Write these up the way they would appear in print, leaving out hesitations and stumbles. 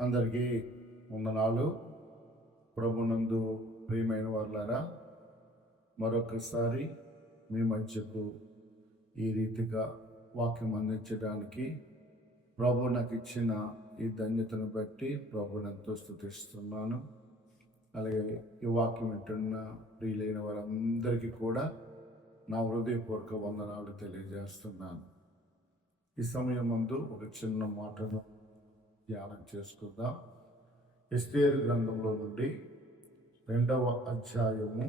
అందరికీ వందనాలు. ప్రభునందు ప్రియమైన వారులారా, మరొకసారి మీ మధ్యకు ఈ రీతిగా వాక్యం అందించడానికి ప్రభు నాకు ఇచ్చిన ఈ ధన్యతను బట్టి ప్రభుని ఎంతో స్తుతిస్తున్నాను. అలాగే ఈ వాక్యం వింటున్న ప్రియులైన వారందరికీ కూడా నా హృదయపూర్వక వందనాలు తెలియజేస్తున్నాను. ఈ సమయం ముందు ఒక చిన్న మాటను ధ్యానం చేసుకుందాం. ఎస్తేరు గ్రంథంలో నుండి 2వ అధ్యాయము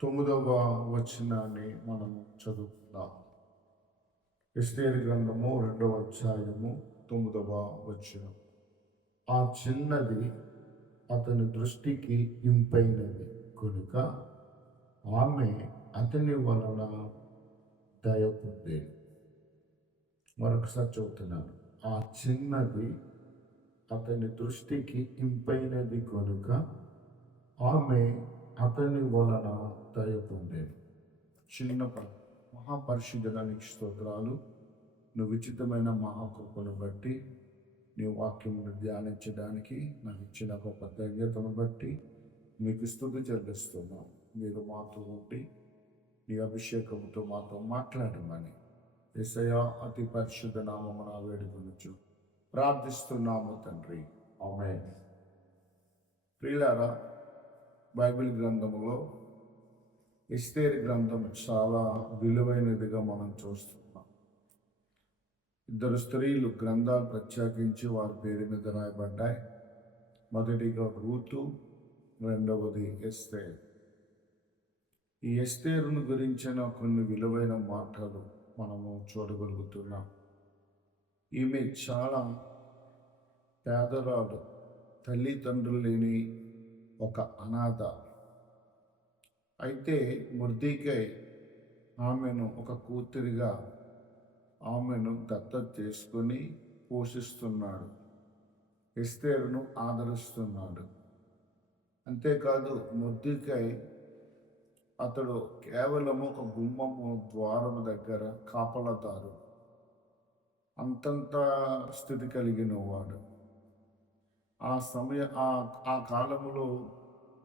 9వ వచనాన్ని మనము చదువుకుందాం. ఎస్తేరు గ్రంథము 2వ అధ్యాయము 9వ వచనం. ఆ చిన్నది అతని దృష్టికి ఇంపైనది కనుక ఆమె అతని వలన దయ పొందేది. మరొకసారి చదువుతున్నాను. ఆ చిన్నది అతని దృష్టికి ఇంపైనది కనుక ఆమె అతని వలన దయ పొందేది. చిన్న మహాపరిశుద్ధడానికి స్తోత్రాలు. నువ్వు ఉచితమైన మహాకృపను బట్టి నీ వాక్యమును ధ్యానించడానికి నాకు ఇచ్చిన గొప్ప ధన్యతను బట్టి మీకు స్తుతి చెల్లిస్తున్నాను. మీరు మాతో ఉండి నీ అభిషేకంతో మాతో మాట్లాడమని యేసయ్య అతి పరిశుద్ధ నామమున వేడుకొనుచు ప్రార్థిస్తున్నాము తండ్రి, ఆమేన్. ప్రియులారా, బైబిల్ గ్రంథములో ఎస్తేరు గ్రంథం చాలా విలువైనదిగా మనం చూస్తున్నాం. 2 స్త్రీలు గ్రంథాలు ప్రత్యేకించి వారి పేరు మీద రాయబడ్డాయి. మొదటిగా రూతు, రెండవది ఎస్తేరు. ఈ ఎస్తేరును గురించిన కొన్ని విలువైన మాటలు మనము చూడగలుగుతున్నాం. ఈమె చాలా పేదరాలు, తల్లిదండ్రులు లేని ఒక అనాథ. అయితే మొర్దెకై ఆమెను ఒక కూతురిగా ఆమెను దత్తత చేసుకొని పోషిస్తున్నాడు. ఎస్తేరును ఆదరిస్తున్నాడు. అంతేకాదు, మొర్దెకై అతడు కేవలము ఒక గుమ్మము ద్వారము దగ్గర కాపలదారు, అంతంత స్థితి కలిగిన వాడు. ఆ కాలంలో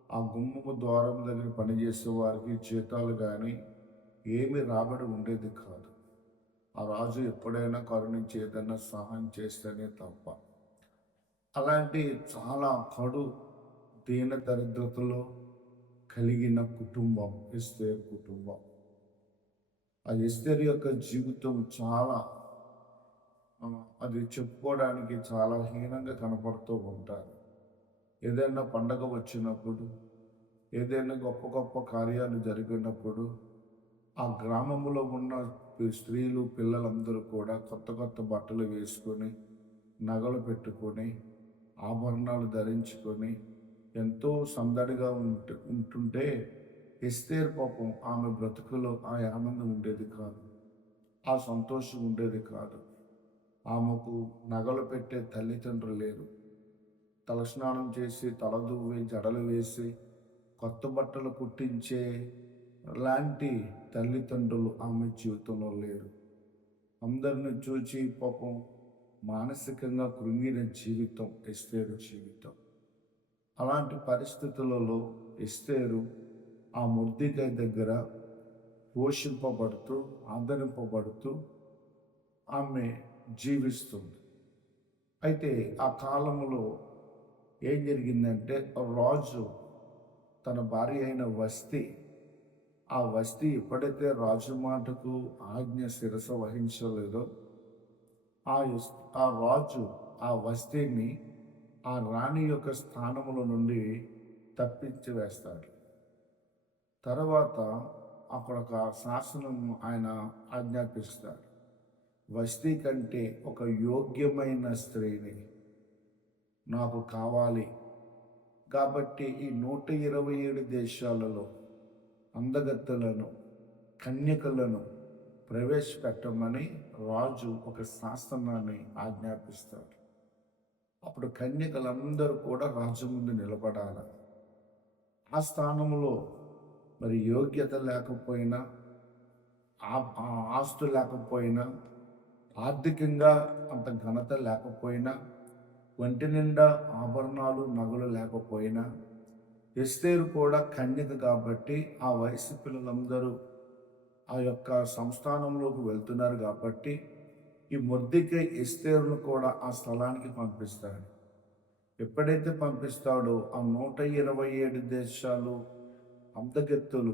ఆ గుమ్మము ద్వారం దగ్గర పనిచేసే వారికి జీతాలు కానీ ఏమి రాబడి ఉండేది కాదు. ఆ రాజు ఎప్పుడైనా కరుణించి ఏదైనా సహాయం చేస్తేనే తప్ప. అలాంటి చాలా కడు దీన దరిద్రతలో కలిగిన కుటుంబం ఎస్తేరు కుటుంబం. ఆ ఎస్తేరు యొక్క జీవితం చాలా అది చెప్పుకోవడానికి చాలా హీనంగా కనపడుతూ ఉంటారు. ఏదైనా పండగ వచ్చినప్పుడు, ఏదైనా గొప్ప గొప్ప కార్యాలు జరిగినప్పుడు ఆ గ్రామంలో ఉన్న స్త్రీలు, పిల్లలందరూ కూడా కొత్త కొత్త బట్టలు వేసుకొని, నగలు పెట్టుకొని, ఆభరణాలు ధరించుకొని ఎంతో సందడిగా ఉంటుంటే ఎస్తేరు పాపం ఆమె బ్రతుకులో ఆ ఆనందం ఉండేది కాదు, ఆ సంతోషం ఉండేది కాదు. ఆమెకు నగలు పెట్టే తల్లిదండ్రులు లేరు. తలస్నానం చేసి, తలదువ్వి, జడలు వేసి, కొత్త బట్టలు కుట్టించే లాంటి తల్లిదండ్రులు ఆమె జీవితంలో లేరు. అందరిని చూచి పాపం మానసికంగా కృంగిన జీవితం ఎస్తేరు జీవితం. అలాంటి పరిస్థితులలో ఎస్తేరు ఆ మొర్దెకై దగ్గర పోషింపబడుతూ, ఆదరింపబడుతూ ఆమె జీవిస్తుంది. అయితే ఆ కాలంలో ఏం జరిగిందంటే, రాజు తన భార్య అయిన వస్తీ, ఆ వస్తీ ఎప్పుడైతే రాజు మాటకు ఆజ్ఞ శిరస వహించలేదో ఆ రాజు ఆ వస్తీని ఆ రాణి యొక్క స్థానముల నుండి తప్పించి వేస్తాడు. తర్వాత అక్కడ ఒక శాసనం ఆయన ఆజ్ఞాపిస్తాడు. వస్తీ కంటే ఒక యోగ్యమైన స్త్రీని నాకు కావాలి కాబట్టి ఈ 127 దేశాలలో అందగత్తెలను, కన్యకలను ప్రవేశపెట్టమని రాజు ఒక శాసనాన్ని ఆజ్ఞాపిస్తాడు. అప్పుడు కన్యకలందరూ కూడా రాజు ముందు నిలబడాలి. ఆ స్థానంలో మరి యోగ్యత లేకపోయినా, ఆస్తు లేకపోయినా, ఆర్థికంగా అంత ఘనత లేకపోయినా, ఒంటి నిండా ఆభరణాలు నగలు లేకపోయినా, ఎస్తేరు కూడా కన్యక కాబట్టి ఆ వయసు పిల్లలందరూ ఆ యొక్క సంస్థానంలోకి వెళ్తున్నారు కాబట్టి ఈ మొర్దెకై ఎస్తేరును కూడా ఆ స్థలానికి పంపిస్తాడు. ఎప్పుడైతే పంపిస్తాడో ఆ 127 దేశాలు అందగెత్తులు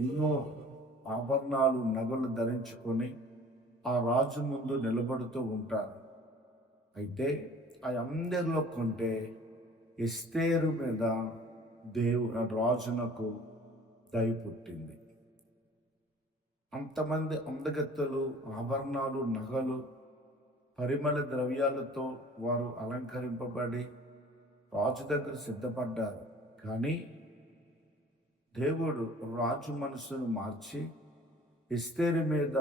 ఎన్నో ఆభరణాలు నగలు ధరించుకొని ఆ రాజు ముందు నిలబడుతూ ఉంటారు. అయితే ఆ అందరిలో కొంటే ఎస్తేరు మీద రాజునకు దయ పుట్టింది. అంతమంది అందగత్తెలు, ఆభరణాలు, నగలు, పరిమళ ద్రవ్యాలతో వారు అలంకరింపబడి రాజు దగ్గర సిద్ధపడ్డారు. కానీ దేవుడు రాజు మనసును మార్చి ఎస్తేరు మీద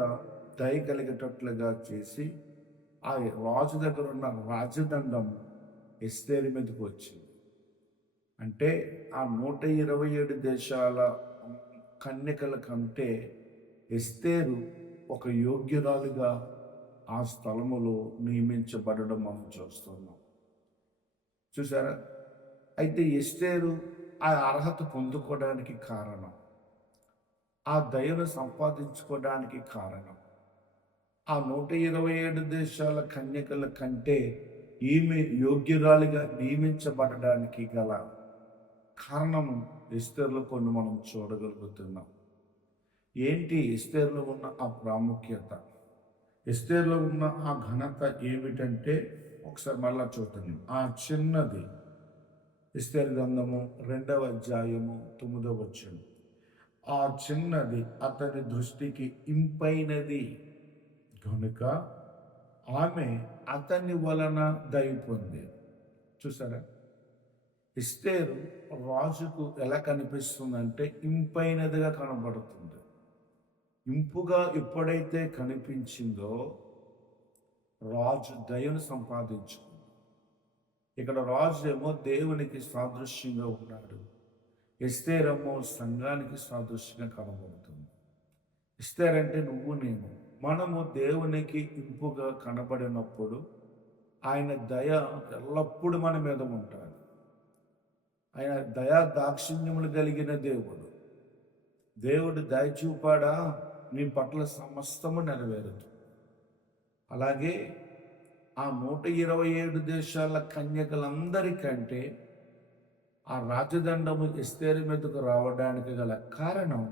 దయ కలిగేటట్లుగా చేసి ఆ రాజు దగ్గర ఉన్న రాజదండం ఎస్తేరు మీదకి వచ్చింది. అంటే ఆ 127 దేశాల కన్యకల కంటే ఎస్తేరు ఒక యోగ్యురాలుగా ఆ స్థలములో నియమించబడడం మనం చూస్తున్నాం. చూసారా? అయితే ఎస్తేరు ఆ అర్హత పొందుకోవడానికి కారణం, ఆ దయను సంపాదించుకోవడానికి కారణం, ఆ 127 దేశాల కన్యకల కంటే ఈమె యోగ్యురాలిగా నియమించబడడానికి గల కారణము ఎస్తేరులో కొన్ని మనం చూడగలుగుతున్నాం. ఏంటి ఎస్తేరులో ఉన్న ఆ ప్రాముఖ్యత, ఎస్తేరులో ఉన్న ఆ ఘనత ఏమిటంటే ఒకసారి మళ్ళా చూద్దాం. ఆ చిన్నది ఎస్తేరు గ్రంథము 2వ అధ్యాయము 9వ వచనం. ఆ చిన్నది అతని దృష్టికి ఇంపైనది కనుక ఆమె అతని వలన దయ పొంది. చూసారా? ఎస్తేరు రాజుకు ఎలా కనిపిస్తుందంటే ఇంపైనదిగా కనబడుతుంది. ఇంపుగా ఎప్పుడైతే కనిపించిందో రాజు దయను సంపాదించుకుంది. ఇక్కడ రాజు ఏమో దేవునికి సాదృశ్యంగా ఉన్నాడు, ఎస్తేరేమో సంఘానికి సాదృశ్యంగా కనబడుతుంది. ఎస్తేరంటే నువ్వు నేను. మనము దేవునికి ఇంపుగా కనబడినప్పుడు ఆయన దయ ఎల్లప్పుడూ మన మీద ఉంటుంది. ఆయన దయా దాక్షిణ్యములు కలిగిన దేవుడు. దేవుడు దయ చూపాడా నీ పట్ల సమస్తము నెరవేరుతుంది. అలాగే ఆ 127 దేశాల కన్యకలందరికంటే ఆ రాజదండము ఎస్తేరు మీదకు రావడానికి గల కారణం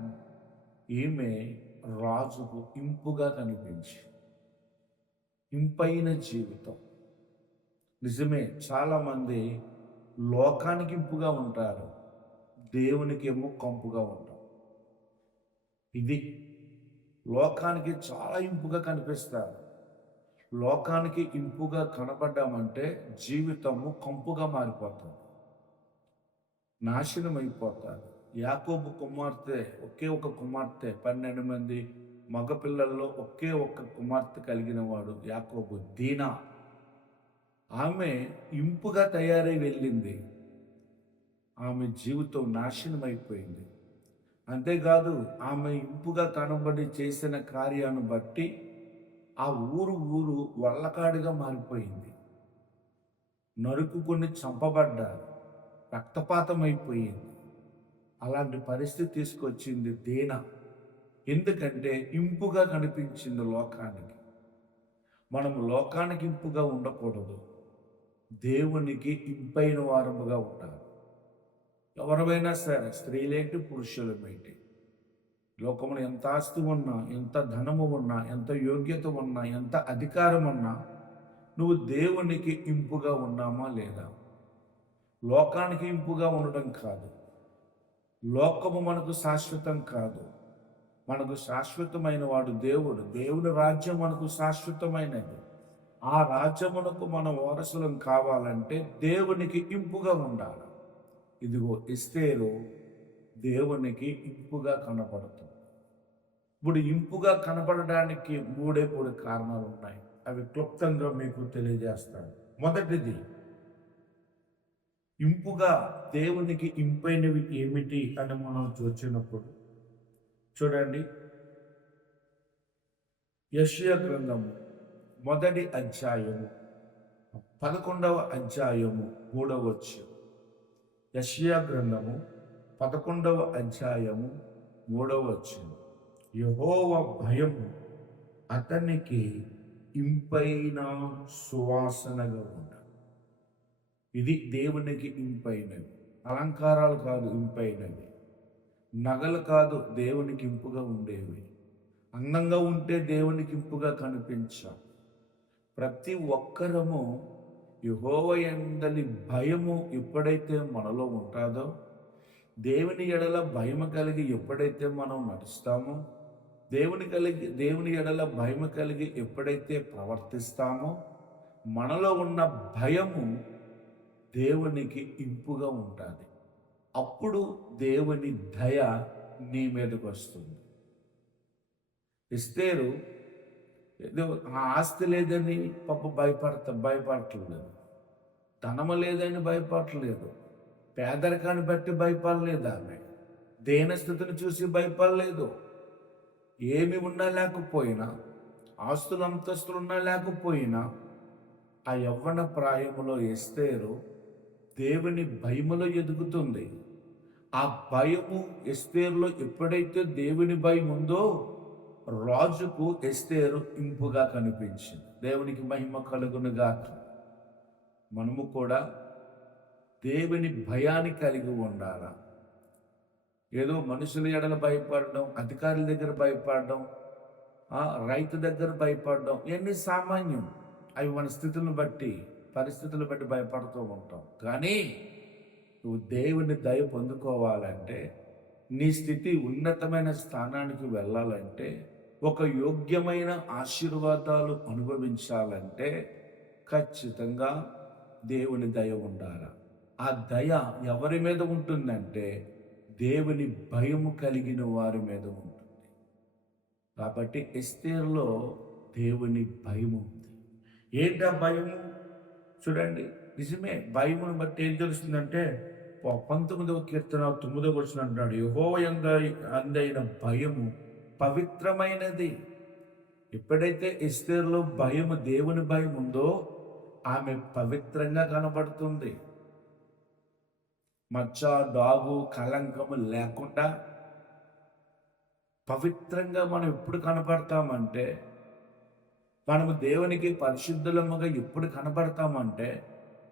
ఈమె రాజుకు ఇంపుగా కనిపించి, ఇంపైన జీవితం. నిజమే, చాలామంది లోకానికి ఇంపుగా ఉంటారు, దేవునికి ఏమో కంపుగా ఉంటారు. ఇది లోకానికి చాలా ఇంపుగా కనిపిస్తారు. లోకానికి ఇంపుగా కనపడ్డామంటే జీవితము కంపుగా మారిపోతుంది, నాశనం అయిపోతారు. యాకోబు కుమార్తె, ఒకే ఒక కుమార్తె, 12 మంది మగపిల్లల్లో ఒకే ఒక్క కుమార్తె కలిగిన వాడు యాకోబు, దీనా. ఆమె ఇంపుగా తయారై వెళ్ళింది, ఆమె జీవితం నాశనం అయిపోయింది. అంతేకాదు ఆమె ఇంపుగా కనబడి చేసిన కార్యాన్ని బట్టి ఆ ఊరు వల్లకాడిగా మారిపోయింది. నరుకుకొని చంపబడ్డారు, రక్తపాతం అయిపోయింది. అలాంటి పరిస్థితి తీసుకొచ్చింది దీనా. ఎందుకంటే ఇంపుగా కనిపించింది లోకానికి. మనం లోకానికి ఇంపుగా ఉండకూడదు, దేవునికి ఇంపైన వారముగా ఉండాలి. ఎవరైనా సరే, స్త్రీలేంటి పురుషులమేంటి, లోకమును ఎంత ఆస్తి ఉన్నా, ఎంత ధనము ఉన్నా, ఎంత యోగ్యత ఉన్నా, ఎంత అధికారం ఉన్నా, నువ్వు దేవునికి ఇంపుగా ఉన్నామా లేదా? లోకానికి ఇంపుగా ఉండడం కాదు, లోకము మనకు శాశ్వతం కాదు. మనకు శాశ్వతమైన వాడు దేవుడు. దేవుని రాజ్యం మనకు శాశ్వతమైనది. ఆ రాజ్యమునకు మనం వారసులం కావాలంటే దేవునికి ఇంపుగా ఉండాలి. ఇదిగో ఎస్తేరు దేవునికి ఇంపుగా కనపడుతుంది. ఇప్పుడు ఇంపుగా కనపడడానికి మూడు కారణాలు ఉన్నాయి. అవి క్లుప్తంగా మీకు తెలియజేస్తాను. మొదటిది, ఇంపుగా దేవునికి ఇంపైనవి ఏమిటి అని మనం చూసినప్పుడు చూడండి, యెషయా గ్రంథము 1వ అధ్యాయము 11వ అధ్యాయము 3వ వచనం. యెషయా గ్రంథము 11వ అధ్యాయము 3వ వచనం. యెహోవా భయము అతనికి ఇంపైన సువాసనగా ఉండదు. ఇది దేవునికి ఇంపైనవి. అలంకారాలు కాదు ఇంపైనవి, నగలు కాదు దేవునికి ఇంపుగా ఉండేవి. అందంగా ఉంటే దేవునికి ఇంపుగా కనిపించాం. ప్రతి ఒక్కరము యెహోవా యందలి భయము ఎప్పుడైతే మనలో ఉంటుందో, దేవుని ఎడల భయము కలిగి ఎప్పుడైతే మనం నడుస్తామో, దేవుని ఎడల భయము కలిగి ఎప్పుడైతే ప్రవర్తిస్తామో, మనలో ఉన్న భయము దేవునికి ఇంపుగా ఉంటుంది. అప్పుడు దేవుని దయ నీ మీదకి వస్తుంది. ఎస్తేరు ఏదో ఆ ఆస్తి లేదని భయపడట్లేదు, ధనము లేదని భయపడట్లేదు, పేదరికాన్ని బట్టి భయపడలేదు, ఆమె దేనస్థితిని చూసి భయపడలేదు. ఏమి ఉన్నా లేకపోయినా, ఆస్తులు అంతస్తులు ఉన్నా లేకపోయినా, ఆ యవ్వన ప్రాయములో ఎస్తేరు దేవుని భయములో ఎదుగుతుంది. ఆ భయము ఎస్తేరులో ఎప్పుడైతే దేవుని భయం ఉందో, రాజుకు ఎస్తేరు ఇంపుగా కనిపించింది. దేవునికి మహిమ కలుగునుగాక. మనము కూడా దేవుని భయాన్ని కలిగి ఉండాలా. ఏదో మనుషుల ఎడల భయపడడం, అధికారుల దగ్గర భయపడడం, రైతు దగ్గర భయపడడం ఇవన్నీ సామాన్యం. అవి మన స్థితులను బట్టి, పరిస్థితులను బట్టి భయపడుతూ ఉంటాం. కానీ నువ్వు దేవుని దయ పొందుకోవాలంటే, నీ స్థితి ఉన్నతమైన స్థానానికి వెళ్ళాలంటే, ఒక యోగ్యమైన ఆశీర్వాదాలు అనుభవించాలంటే ఖచ్చితంగా దేవుని దయ ఉండాలి. ఆ దయ ఎవరి మీద ఉంటుందంటే దేవుని భయము కలిగిన వారి మీద ఉంటుంది. కాబట్టి ఎస్తేరులో దేవుని భయము ఉంది. ఏంటా భయము? చూడండి, నిజమే, భయమును బట్టి ఏం తెలుస్తుందంటే 19వ కీర్తన 9వ వచనం అంటాడు, యెహోవా అందైన భయము పవిత్రమైనది. ఎప్పుడైతే ఎస్తేరులో భయము, దేవుని భయం ఉందో, ఆమె పవిత్రంగా కనబడుతుంది. మచ్చ, డాగు, కలంకము లేకుండా పవిత్రంగా మనం ఎప్పుడు కనపడతామంటే, మనము దేవునికి పరిశుద్ధులముగా ఎప్పుడు కనపడతామంటే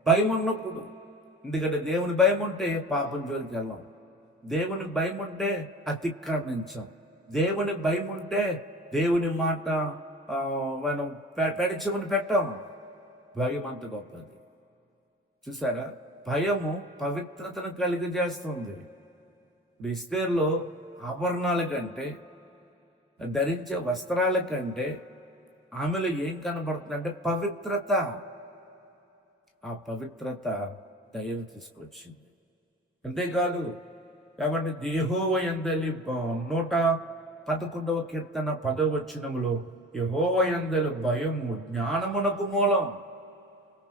భయం ఉన్నప్పుడు. ఎందుకంటే దేవుని భయం ఉంటే పాపం జోలికి వెళ్ళాం, దేవుని భయం ఉంటే అతిక్రమించాం, దేవుని భయం ఉంటే దేవుని మాట మనం పెడచమని పెట్టాం. భయం అంత గొప్పది. చూసారా, భయము పవిత్రతను కలిగజేస్తుంది. ఎస్తేరులో ఆభరణాల కంటే, ధరించే వస్త్రాల కంటే ఆమెలో ఏం కనబడుతుందంటే పవిత్రత. ఆ పవిత్రత దయను తీసుకొచ్చింది. అంతేకాదు, కాబట్టి యెహోవా యందలి 111వ కీర్తన 10వ వచనములో యెహోవా యందలి భయము జ్ఞానమునకు మూలం.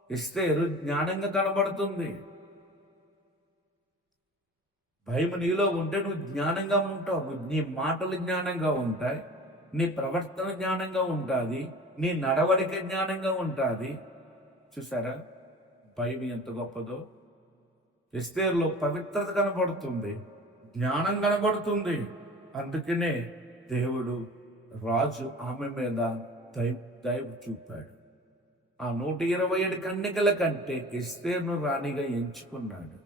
ఎస్తేరు జ్ఞానంగా కనబడుతుంది. భయం నీలో ఉంటే నువ్వు జ్ఞానంగా ఉంటావు. నీ మాటలు జ్ఞానంగా ఉంటాయి, నీ ప్రవర్తన జ్ఞానంగా ఉంటుంది, నీ నడవడిక జ్ఞానంగా ఉంటుంది. చూసారా భయం ఎంత గొప్పదో? ఎస్తేరులో పవిత్రత కనబడుతుంది, జ్ఞానం కనబడుతుంది. అందుకనే దేవుడు, రాజు ఆమె మీద దయ చూపాడు. ఆ 127 కన్యకల కంటే ఎస్తేరును రాణిగా ఎంచుకున్నాడు.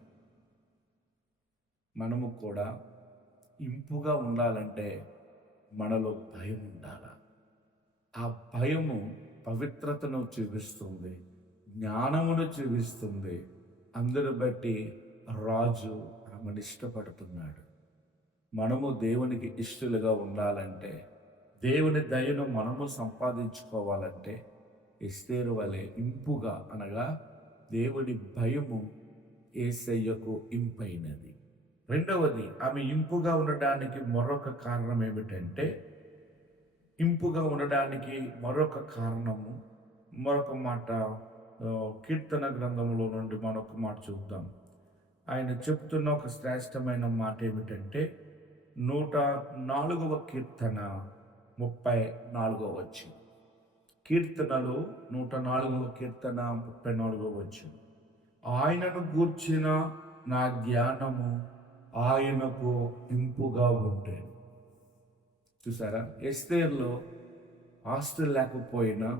మనము కూడా ఇంపుగా ఉండాలంటే మనలో భయం ఉండాలి. ఆ భయము పవిత్రతను చూపిస్తుంది, జ్ఞానమును చూపిస్తుంది. అందరు బట్టి రాజు ఆమెను ఇష్టపడుతున్నాడు. మనము దేవునికి ఇష్టలుగా ఉండాలంటే, దేవుని దయను మనము సంపాదించుకోవాలంటే ఎస్తేరు వలె ఇంపుగా, అనగా దేవుని భయము యేసయ్యకు ఇంపైనది. రెండవది, ఆమె ఇంపుగా ఉండడానికి మరొక కారణం ఏమిటంటే, ఇంపుగా ఉండడానికి మరొక కారణము, మరొక మాట కీర్తన గ్రంథంలో నుండి మరొక మాట చూద్దాం. ఆయన చెప్తున్న ఒక శ్రేష్టమైన మాట ఏమిటంటే, 104వ కీర్తన 34వ వచనం. కీర్తనలు 104 కీర్తన 34 వచ్చింది. ఆయనను గూర్చిన నా ధ్యానము ఆయనకు ఇంపుగా ఉంటే. చూసారా, ఎస్తేర్లో ఆస్తులు లేకపోయినా,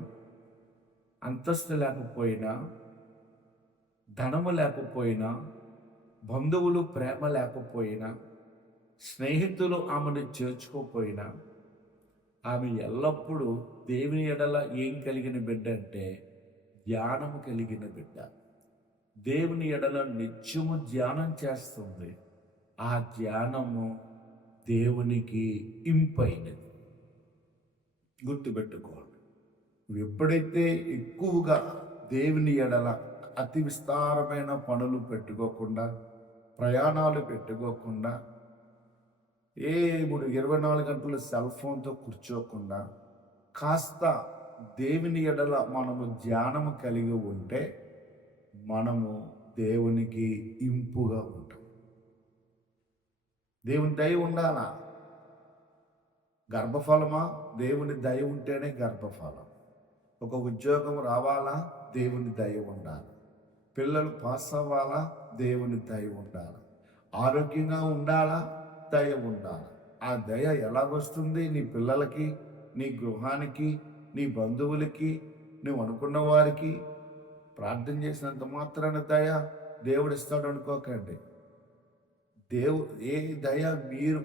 అంతస్తు లేకపోయినా, ధనము లేకపోయినా, బంధువులు ప్రేమ లేకపోయినా, స్నేహితులు ఆమెను చేర్చుకోకపోయినా, ఆమె ఎల్లప్పుడూ దేవుని ఎడల ఏం కలిగిన బిడ్డ అంటే ధ్యానము కలిగిన బిడ్డ. దేవుని ఎడల నిత్యము ధ్యానం చేస్తుంది. ఆ ధ్యానము దేవునికి ఇంపైనది. గుర్తుపెట్టుకోండి, నువ్వు ఎప్పుడైతే ఎక్కువగా దేవుని ఎడల అతి విస్తారమైన పనులు పెట్టుకోకుండా, ప్రయాణాలు పెట్టుకోకుండా, ఇప్పుడు 24 గంటలు సెల్ ఫోన్తో కూర్చోకుండా కాస్త దేవుని ఎడల మనము ధ్యానము కలిగి ఉంటే మనము దేవునికి ఇంపుగా ఉంటాం. దేవుని దయ ఉండాలా? గర్భఫలమా? దేవుని దయ ఉంటేనే గర్భఫలం. ఒక ఉద్యోగం రావాలా? దేవుని దయ ఉండాలి. పిల్లలు పాస్ అవ్వాలా? దేవుని దయ ఉండాలి. ఆరోగ్యంగా ఉండాలా? దయ ఉండాలి. ఆ దయ ఎలా వస్తుంది? నీ పిల్లలకి, నీ గృహానికి, నీ బంధువులకి, నువ్వు అనుకున్న వారికి ప్రార్థన చేసినంత మాత్రాన దయ దేవుడు ఇస్తాడు అనుకోకండి. ఏ దయ మీరు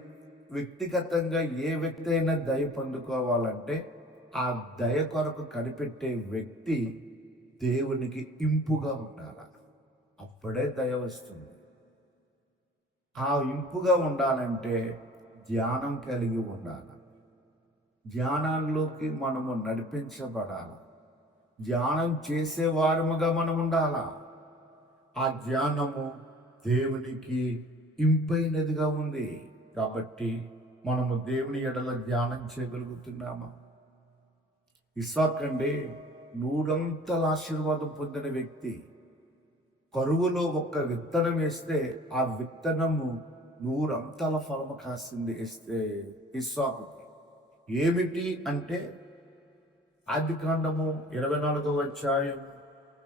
వ్యక్తిగతంగా ఏ వ్యక్తి అయినా దయ పొందుకోవాలంటే ఆ దయ కొరకు కనిపెట్టే వ్యక్తి దేవునికి ఇంపుగా ఉండాలి. అప్పుడే దయ వస్తుంది. ఆ ఇంపుగా ఉండాలంటే ధ్యానం కలిగి ఉండాలి. ధ్యానాల్లోకి మనము నడిపించబడాలి. ధ్యానం చేసేవారముగా మనం ఉండాలా. ఆ ధ్యానము దేవునికి ఇంపైనదిగా ఉంది కాబట్టి మనము దేవుని ఎడల ధ్యానం చేయగలుగుతున్నామా? ఇస్సాకు అండి 100 ఆశీర్వాదం పొందిన వ్యక్తి. కరువులో ఒక్క విత్తనం వేస్తే ఆ విత్తనము 100 ఫలము కాసింది ఇస్సాకు. ఏమిటి అంటే ఆదికాండము 24వ అధ్యాయం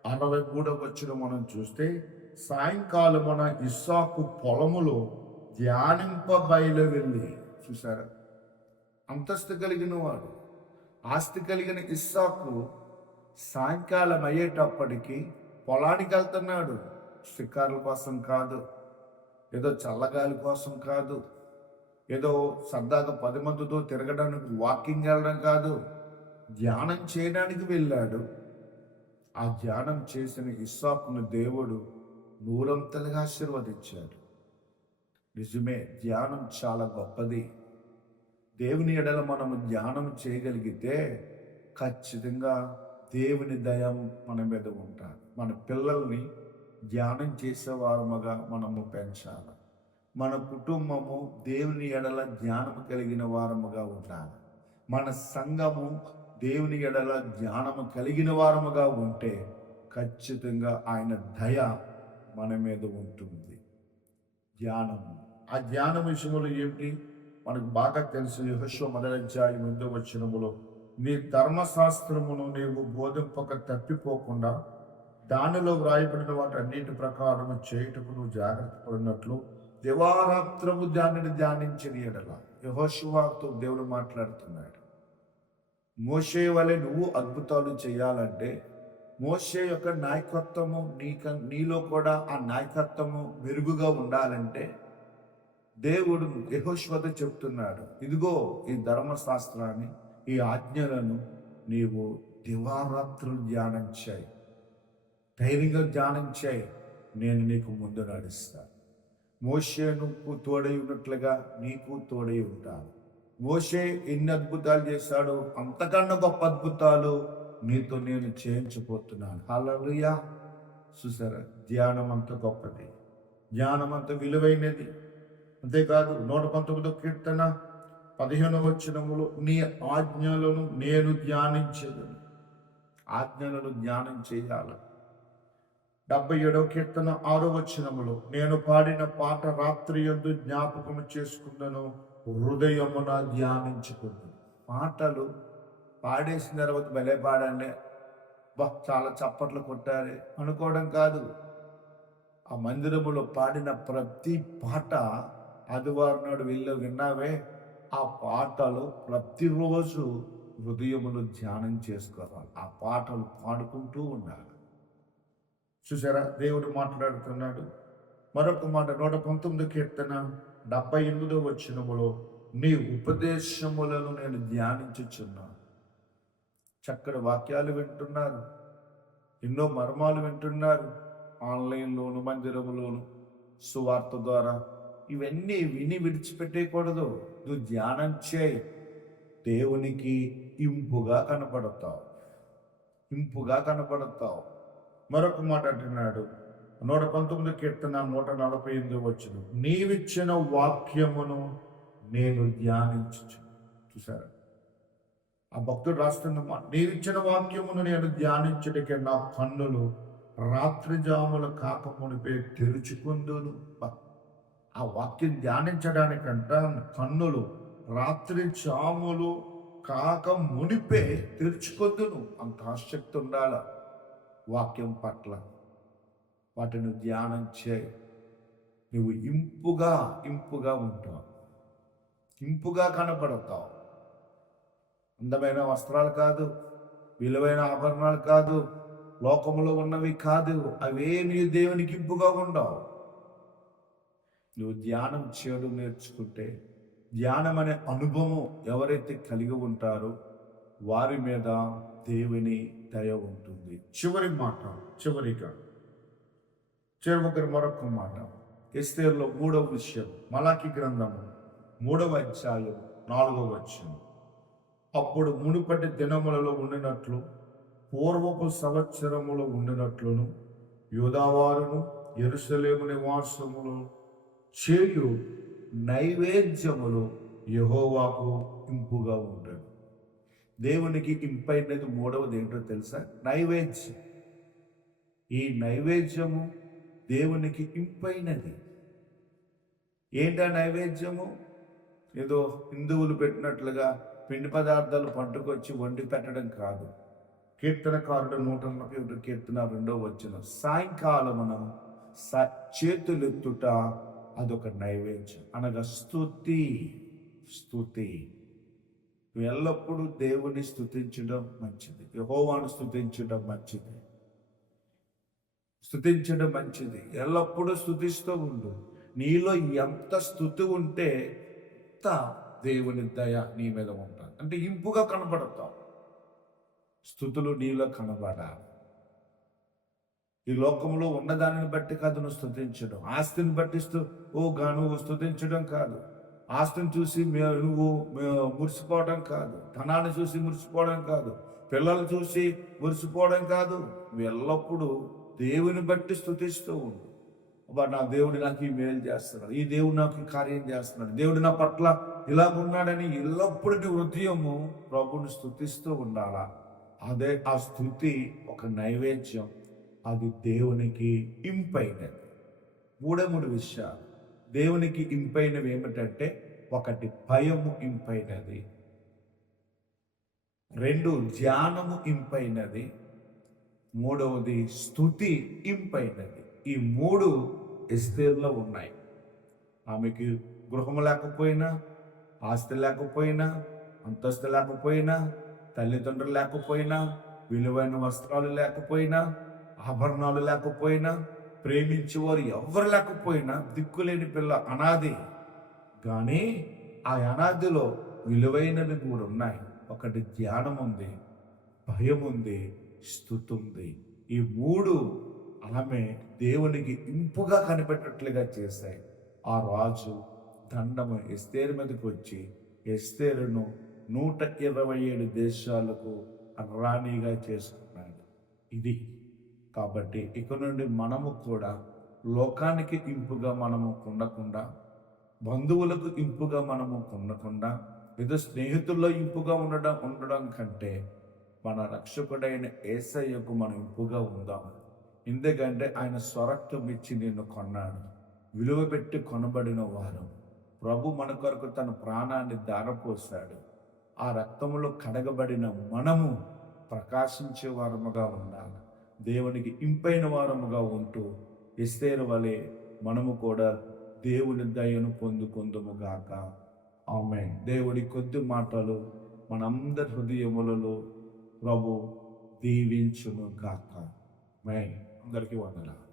63వ వచనం మనం చూస్తే, సాయంకాలమున ఇస్సాకు పొలములో ధ్యానింప బయలువెళ్ళి. చూసారా, అంతస్తు కలిగిన వాడు, ఆస్తి కలిగిన ఇస్సాకు సాయంకాలం అయ్యేటప్పటికి పొలానికి వెళ్తున్నాడు. షికారుల కోసం కాదు, ఏదో చల్లగాలి కోసం కాదు, ఏదో సరదాగా 10 మందితో తిరగడానికి వాకింగ్ వెళ్ళడం కాదు, ధ్యానం చేయడానికి వెళ్ళాడు. ఆ ధ్యానం చేసిన ఇస్సాకును దేవుడు 100 ఆశీర్వదించాడు. నిజమే, ధ్యానం చాలా గొప్పది. దేవుని ఎడల మనము ధ్యానం చేయగలిగితే ఖచ్చితంగా దేవుని దయ మన మీద ఉంటారు. మన పిల్లల్ని ధ్యానం చేసేవారముగా మనము పెంచాలి. మన కుటుంబము దేవుని ఎడల ధ్యానము కలిగిన వారముగా ఉండాలి. మన సంఘము దేవుని ఎడల ధ్యానము కలిగిన వారముగా ఉంటే ఖచ్చితంగా ఆయన దయ మన మీద ఉంటుంది. ధ్యానము, ఆ ధ్యాన విషయంలో ఏమిటి మనకు బాగా తెలుసు. యెహోషువ 1వ అధ్యాయం 8వ వచనములో, నీ ధర్మశాస్త్రమును నీవు బోధింపక తప్పిపోకుండా దానిలో వ్రాయబడిన వాటి అన్నిటి ప్రకారము చేయుటకు నువ్వు జాగ్రత్త పడినట్లు దివారాత్రము దానిని ధ్యానించిన ఎడల. యెహోషువతో దేవుడు మాట్లాడుతున్నాడు. మోషే వలె నువ్వు అద్భుతాలు చేయాలంటే, మోషే యొక్క నాయకత్వము నీలో కూడా ఆ నాయకత్వము మెరుగుగా ఉండాలంటే దేవుడు యెహోషువతో చెప్తున్నాడు, ఇదిగో ఈ ధర్మశాస్త్రాన్ని, ఈ ఆజ్ఞలను నీవు దివారాత్రులు ధ్యానం చేయి, ధైర్యంగా ధ్యానం చేయి, నేను నీకు ముందు నడుస్తాను. మోషేకు తోడై ఉన్నట్లుగా నీకు తోడై ఉంటాను. మోషే ఎన్ని అద్భుతాలు చేశాడు, అంతకన్నా గొప్ప అద్భుతాలు నీతో నేను చేయించబోతున్నాను. హల్లెలూయా. చూసారా, ధ్యానం అంత గొప్పది, ధ్యానం అంత విలువైనది. అంతేకాదు 119వ కీర్తన 15వ వచనములో, నీ ఆజ్ఞలను నేను ధ్యానించేదను. ఆజ్ఞలను ధ్యానం చేయాలి. 77వ కీర్తన 6వ వచనములో, నేను పాడిన పాట రాత్రి యందు జ్ఞాపకము చేసుకున్నాను, హృదయమున ధ్యానించుకున్నాను. పాటలు పాడేసిన తర్వాత భలే పాడండి, బా చాలా చప్పట్లు కొట్టారు అనుకోవడం కాదు. ఆ మందిరములో పాడిన ప్రతి పాట ఆదివారం నాడు వెళ్ళి విన్నావే, ఆ పాటలు ప్రతిరోజు హృదయములో ధ్యానం చేసుకోవాలి. ఆ పాటలు పాడుకుంటూ ఉండాలి. చూసారా, దేవుడు మాట్లాడుతున్నాడు. మరొక మాట 119 కీర్తన 78వ వచనములో, నీ ఉపదేశములను నేను ధ్యానించుచున్నాను. చక్కటి వాక్యాలు వింటున్నారు, ఎన్నో మర్మాలు వింటున్నారు. ఆన్లైన్లోను మందిరములోను సువార్త ద్వారా ఇవన్నీ విని విడిచిపెట్టేయకూడదు. నువ్వు ధ్యానం చేయి, దేవునికి ఇంపుగా కనపడతావు, ఇంపుగా కనపడతావు. మరొక మాట అంటున్నాడు 119 కీర్తన 148 వచనం, నీవిచ్చిన వాక్యమును నేను ధ్యానించు. చూసారా, ఆ భక్తుడు రాస్తున్న మాట, నీవిచ్చిన వాక్యమును నేను ధ్యానించడానికి నా కన్నులు రాత్రి జాములు కాక మునిపే తెరుచుకుందును. ఆ వాక్యం ధ్యానించడానికంట కన్నులు రాత్రి జాములు కాక మునిపే తెరుచుకుందును. అంత ఆసక్తి ఉండాల వాక్యం పట్ల. వాటిని ధ్యానం చేయి, నువ్వు ఇంపుగా ఉంటావు, ఇంపుగా కనపడతావు. అందమైన వస్త్రాలు కాదు, విలువైన ఆభరణాలు కాదు, లోకములో ఉన్నవి కాదు, అవేమీ దేవునికి ఇంపుగా ఉండవు. నువ్వు ధ్యానం చేయడం నేర్చుకుంటే, ధ్యానం అనే అనుభవం ఎవరైతే కలిగి ఉంటారో వారి మీద దేవుని దయ ఉంటుంది. చివరిగా మరొక మాట, ఎస్తేరులో 3వ విషయం, మలాకి గ్రంథము 3వ అధ్యాయం 4వ వచనం, అప్పుడు మునుపటి దినములలో ఉండినట్లు పూర్వపు సంవత్సరములో ఉండినట్లును యూదావారును యెరూషలేము నివాసములు చేయు నైవేద్యములు యెహోవాకు ఇంపుగా ఉండదు. దేవునికి ఇంపైనది 3వది ఏంటో తెలుసా? నైవేద్యం. ఈ నైవేద్యము దేవునికి ఇంపైనది. ఏంటా నైవేద్యము? ఏదో హిందువులు పెట్టినట్లుగా పిండి పదార్థాలు పట్టుకొచ్చి వండి పెట్టడం కాదు. కీర్తనకారుడు 141 కీర్తన 2వ వచనం, సాయంకాలమున చేతులెత్తుట అదొక నైవేద్యం, అనగా స్తుతి. ఎల్లప్పుడూ దేవుని స్తుతించడం మంచిది, యెహోవాను స్తుతించడం మంచిది. ఎల్లప్పుడూ స్తుతిస్తూ ఉండు. నీలో ఎంత స్తుతి ఉంటే అంత దేవుని దయ నీ మీద ఉంటుంది. అంటే ఇంపుగా కనబడతావు. స్తుతులు నీలో కనబడాలి. ఈ లోకంలో ఉన్నదానిని బట్టి కాదు నువ్వు స్తుతించడం, ఆస్తిని బట్టి నువ్వు స్తుతించడం కాదు, ఆస్తిని చూసి నువ్వు మురిసిపోవడం కాదు, ధనాన్ని చూసి మురిసిపోవడం కాదు, పిల్లలు చూసి మురిసిపోవడం కాదు. నువ్వు ఎల్లప్పుడూ దేవుని బట్టి స్తుతిస్తూ ఉండు. నా దేవుడు నాకు ఈ మేలు చేస్తున్నాడు, ఈ దేవుడు నాకు ఈ కార్యం చేస్తున్నాడు, దేవుడు నా పట్ల ఇలా ఉన్నాడని ఎల్లప్పుడూ నీ హృదయము ప్రభువుని స్తుతిస్తూ ఉండాలా. అదే ఆ స్తుతి ఒక నైవేద్యం, అది దేవునికి ఇంపైనది. 3 విషయాలు దేవునికి ఇంపైనవి ఏమిటంటే, 1 భయము ఇంపైనది, 2 ధ్యానము ఇంపైనది, 3వది స్తుతి ఇంపైనది. ఈ 3 ఎస్తేరులో ఉన్నాయి. ఆమెకి గృహము లేకపోయినా, ఆస్తి లేకపోయినా, అంతస్తు లేకపోయినా, తల్లిదండ్రులు లేకపోయినా, విలువైన వస్త్రాలు లేకపోయినా, ఆభరణాలు లేకపోయినా, ప్రేమించేవారు ఎవరు లేకపోయినా, దిక్కులేని పిల్ల అనాది. కానీ ఆ అనాదిలో విలువైనవి 3 ఉన్నాయి. 1 ధ్యానం ఉంది, భయం ఉంది, స్తుతి ఉంది. ఈ 3 ఆమె దేవునికి ఇంపుగా కనిపెట్టట్లుగా చేశాయి. ఆ రాజు దండము ఎస్తేరు మీదకి వచ్చి ఎస్తేరును 127 దేశాలకు రాణిగా చేసుకున్నాడు. ఇది కాబట్టి ఇక నుండి మనము కూడా లోకానికి ఇంపుగా మనము ఉండకుండా, బంధువులకు ఇంపుగా మనము ఉండకుండా, ఏదో స్నేహితుల్లో ఇంపుగా ఉండడం కంటే మన రక్షకుడైన యేసయ్యకు మనం ఇంపుగా ఉందాం. ఎందుకంటే ఆయన స్వరక్తం ఇచ్చి నిన్ను కొన్నాడు. విలువ పెట్టి కొనబడిన వారు. ప్రభు మన కొరకు తన ప్రాణాన్ని ధారపోశాడు. ఆ రక్తములో కడగబడిన మనము ప్రకాశించే వారముగా ఉండాలి. దేవునికి ఇంపైన వారముగా ఉంటూ ఎస్తేరు వలె మనము కూడా దేవుని దయను పొందుకుందుముగాక. ఆమేన్. దేవుడి కొద్ది మాటలు మనందరి హృదయములలో ప్రభు దీవించును గాక. ఆమేన్. అందరికీ వందనాలు.